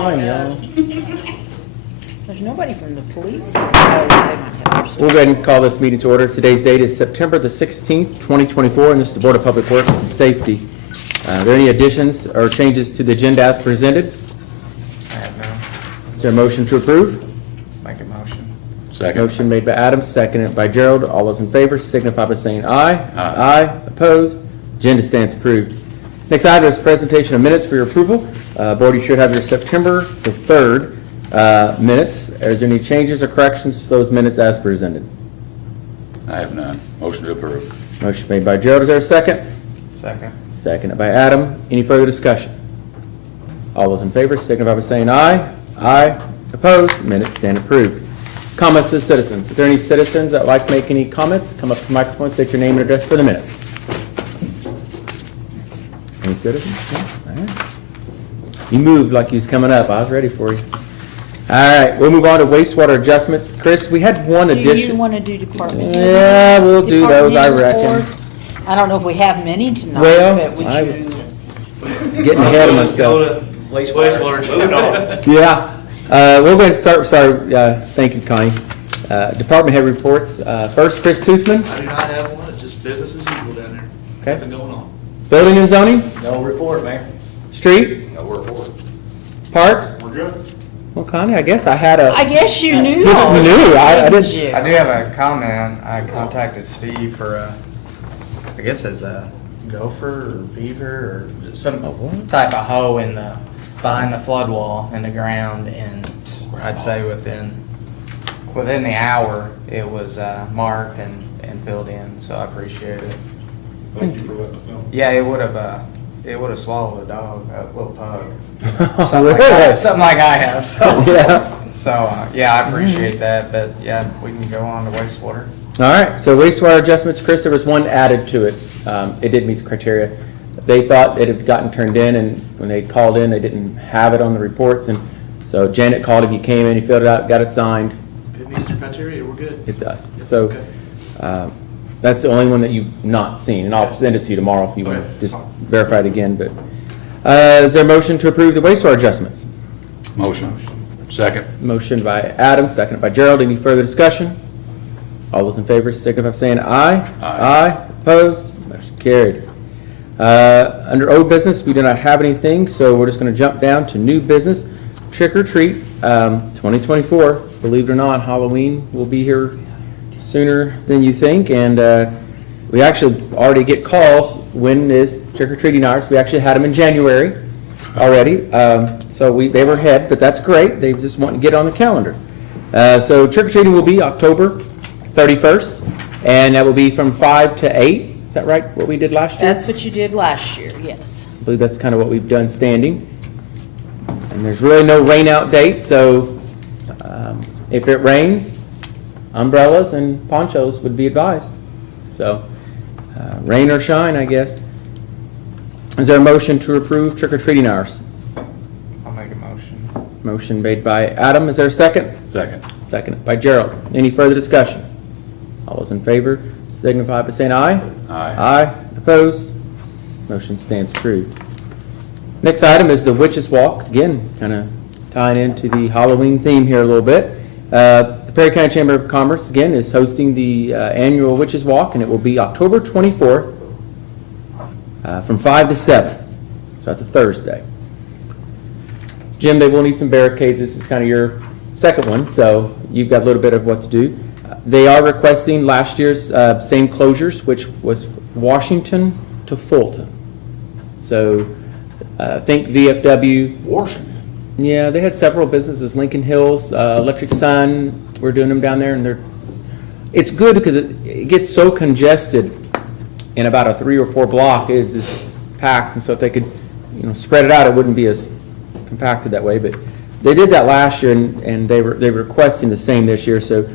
on, y'all. There's nobody from the police. Oh, they might have their stuff. We'll go ahead and call this meeting to order. Today's date is September the 16th, 2024, and this is the Board of Public Works and Safety. Are there any additions or changes to the agenda as presented? I have none. Is there a motion to approve? Make a motion. Second. Motion made by Adams, seconded by Gerald. All those in favor signify by saying aye. Aye. Opposed? Agenda stands approved. Next item is presentation of minutes for your approval. Board, you should have your September the 3rd minutes. Is there any changes or corrections to those minutes as presented? I have none. Motion to approve. Motion made by Gerald. Is there a second? Second. Seconded by Adam. Any further discussion? All those in favor signify by saying aye. Aye. Opposed? Minutes stand approved. Comments to the citizens. Is there any citizens that would like to make any comments? Come up to the microphone, state your name and address for the minutes. Any citizens? No? All right. You moved like you was coming up. I was ready for you. All right, we'll move on to wastewater adjustments. Chris, we had one Do you addition. want to do department? Yeah, we'll do those, I department reckon. reports? I don't know if we have many tonight, Well, but would I you? was getting ahead of myself. Wastewater. Moving on. Yeah, we'll go ahead and start, sorry, thank you, Connie. Department head reports. First, Chris Toothman, I do not have one, it's just business as usual down there. Okay. Nothing going on. building and zoning, No report, Mayor. street, No report. parks. We're good. Well, Connie, I guess I had a, I guess you knew. Just all knew, this, I didn't- you? I do have a comment. I contacted Steve for I guess it's a gopher or beaver or some what? type of hoe in the, behind the flood wall in the ground, and I'd say within the hour, it was marked and filled in, so I appreciate it. Thank you for letting us know. Yeah, it would have swallowed a dog, a little pug. Really? Something like I have, so. Yeah. So, yeah, I appreciate that, but yeah, we can go on to wastewater. All right, so wastewater adjustments, Chris, there was one added to it. It did meet the criteria. They thought it had gotten turned in, and when they called in, they didn't have it on the reports, and so Janet called him, he came in, he filled it out, got it signed. If it meets the criteria, we're good. It does. Yep, So okay. that's the only one that you've not seen, and I'll Okay. send it to you tomorrow if you want Okay, to just fine. verify it again. But is there a motion to approve the wastewater adjustments? Motion. Second. Motion by Adam, seconded by Gerald. Any further discussion? All those in favor signify by saying aye. Aye. Opposed? Motion carried. Under old business, we do not have anything, so we're just going to jump down to new business. Trick or treat 2024. Believe it or not, Halloween will be here sooner than you think, and we actually already get calls when is trick or treating hours. We actually had them in January already, so they were ahead, but that's great. They just want to get on the calendar. So trick or treating will be October 31st, and that will be from 5 to 8. Is that right? What we did last year? That's what you did last year, yes. I believe that's kind of what we've done standing. And there's really no rain out date, so if it rains, umbrellas and ponchos would be advised. So rain or shine, I guess. Is there a motion to approve trick-or-treating hours? I'll make a motion. Motion made by Adam. Is there a second? Second. Second by Gerald. Any further discussion? All those in favor signify by saying aye. Aye. Aye. Opposed? Motion stands approved. Next item is the Witches Walk. Again, kind of tying into the Halloween theme here a little bit. The Perry County Chamber of Commerce, again, is hosting the annual Witches Walk, and it will be October 24th from 5 to 7. So that's a Thursday. Jim, they will need some barricades. This is kind of your second one, so you've got a little bit of what to do. They are requesting last year's same closures, which was Washington to Fulton. So think VFW. Washington. Yeah, they had several businesses. Lincoln Hills, Electric Sun, we're doing them down there, and it's good because it gets so congested in about a 3 or 4 block. It's just packed, and so if they could, spread it out, it wouldn't be as compacted that way. But they did that last year, and they were requesting the same this year. So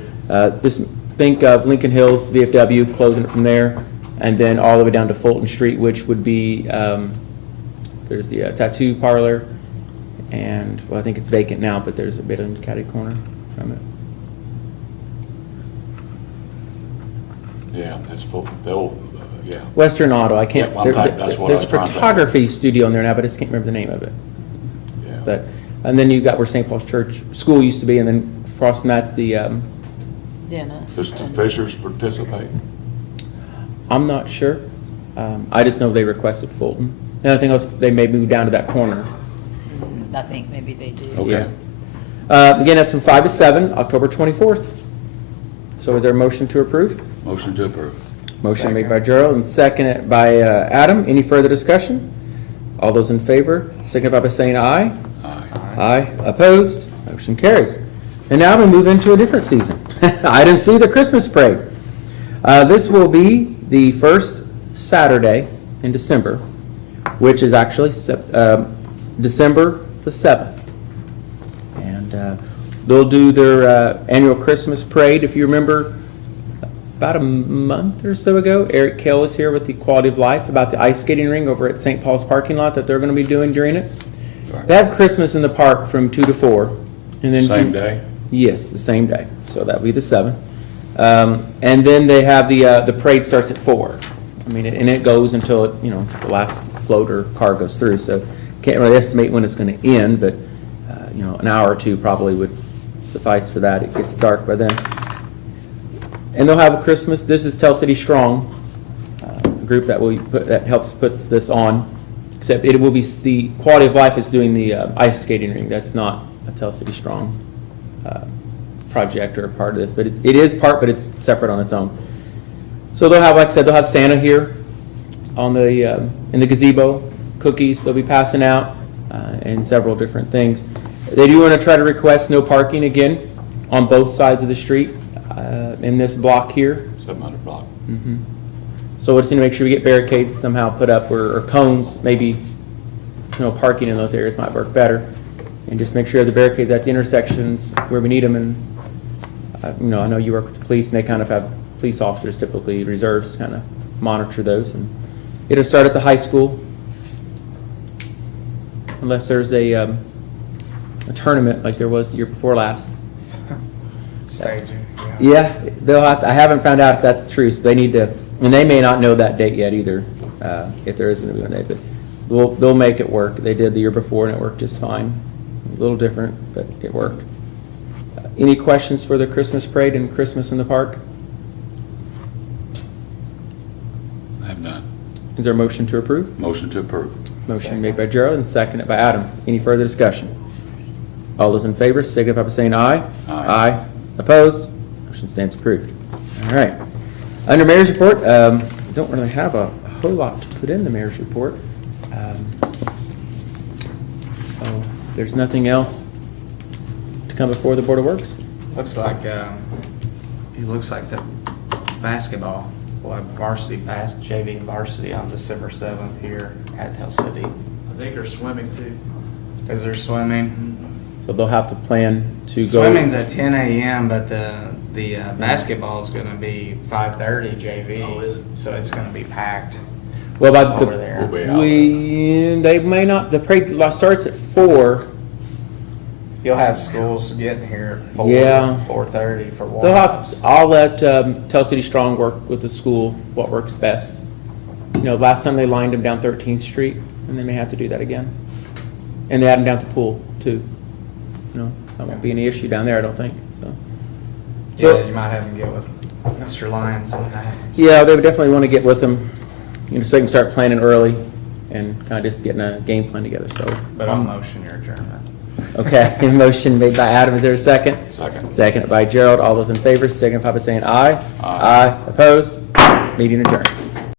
just think of Lincoln Hills, VFW, closing it from there, and then all the way down to Fulton Street, which would be there's the tattoo parlor. And, well, I think it's vacant now, but there's a bit in catty corner from it. Yeah, that's full, the old, yeah. Western Auto, I can't, Yep, that's what I there's a was trying to- photography studio in there now, but I just can't remember the name of it. Yeah. But And then you got where St. Paul's Church School used to be, and then across from that's the, Dennis. Does the and- Fishers participate? I'm not sure. I just know they requested Fulton. And I think else, they may move down to that corner. I think maybe they do. Okay. Again, that's from 5 to 7, October 24th. So is there a motion to approve? Motion to approve. Motion made by Gerald and seconded by Adam. Any further discussion? All those in favor, signify by saying aye. Aye. Aye. Opposed? Motion carries. And now we move into a different season. Item C, the Christmas parade. This will be the first Saturday in December, which is actually December the 7th. And they'll do their annual Christmas parade. If you remember, about a month or so ago, Eric Kell was here with the Quality of Life about the ice skating ring over at St. Paul's parking lot that they're going to be doing during it. Right. They have Christmas in the park from 2 to 4. And then Same day? Yes, the same day. So that'll be the 7th. And then they have the parade starts at 4. I mean, and it goes until it, the last float or car goes through. So can't really estimate when it's going to end, but an hour or two probably would suffice for that. It gets dark by then. And they'll have a Christmas. This is Tell City Strong, a group that helps puts this on. Except it will be the Quality of Life is doing the ice skating ring. That's not a Tell City Strong project or a part of this, but it is part, but it's separate on its own. So they'll have, like I said, they'll have Santa here on the in the gazebo, cookies they'll be passing out, and several different things. They do want to try to request no parking again on both sides of the street in this block here. 700 block. So we'll just need to make sure we get barricades somehow put up or cones, maybe parking in those areas might work better. And just make sure the barricades at the intersections where we need them. And I know you work with the police, and they kind of have police officers, typically reserves, kind of monitor those. And it'll start at the high school, unless there's a tournament like there was the year before last. Staging. Yeah, they'll have to, I haven't found out if that's true, so they need to, and they may not know that date yet either, if there is going to be one date, but they'll make it work. They did the year before and it worked just fine. A little different, but it worked. Any questions for the Christmas parade and Christmas in the park? I have none. Is there a motion to approve? Motion to approve. Motion made by Gerald and seconded by Adam. Any further discussion? All those in favor signify by saying aye. Aye. Opposed? Motion stands approved. All right. Under Mayor's Report, don't really have a whole lot to put in the Mayor's Report. So there's nothing else to come before the Board of Works. Looks like, it looks like the basketball, will have varsity JV varsity on December 7th here at Tell City. I think there's swimming too. Is there swimming? So they'll have to plan to go. Swimming's at 10 a.m., but the basketball's gonna be 5:30 JV. Oh, is it? So it's gonna be packed Well, about over there. We'll be out. they may not, the parade starts at 4. You'll have schools getting here at 4, Yeah. 4:30 for They'll have, warm-ups. I'll let Tell City Strong work with the school, what works best. Last time they lined them down 13th Street, and they may have to do that again. And they had them down to Pool, too. That won't be any issue down there, I don't think, so. Yeah, you might have them get with Mr. Lyons on that. Yeah, they would definitely want to get with them, so they can start planning early and kind of just getting a game plan together, so. But I'll motion your adjournment. Okay, motion made by Adam, is there a second? Second. Seconded by Gerald, all those in favor signify by saying aye. Aye. Opposed? Meeting adjourned.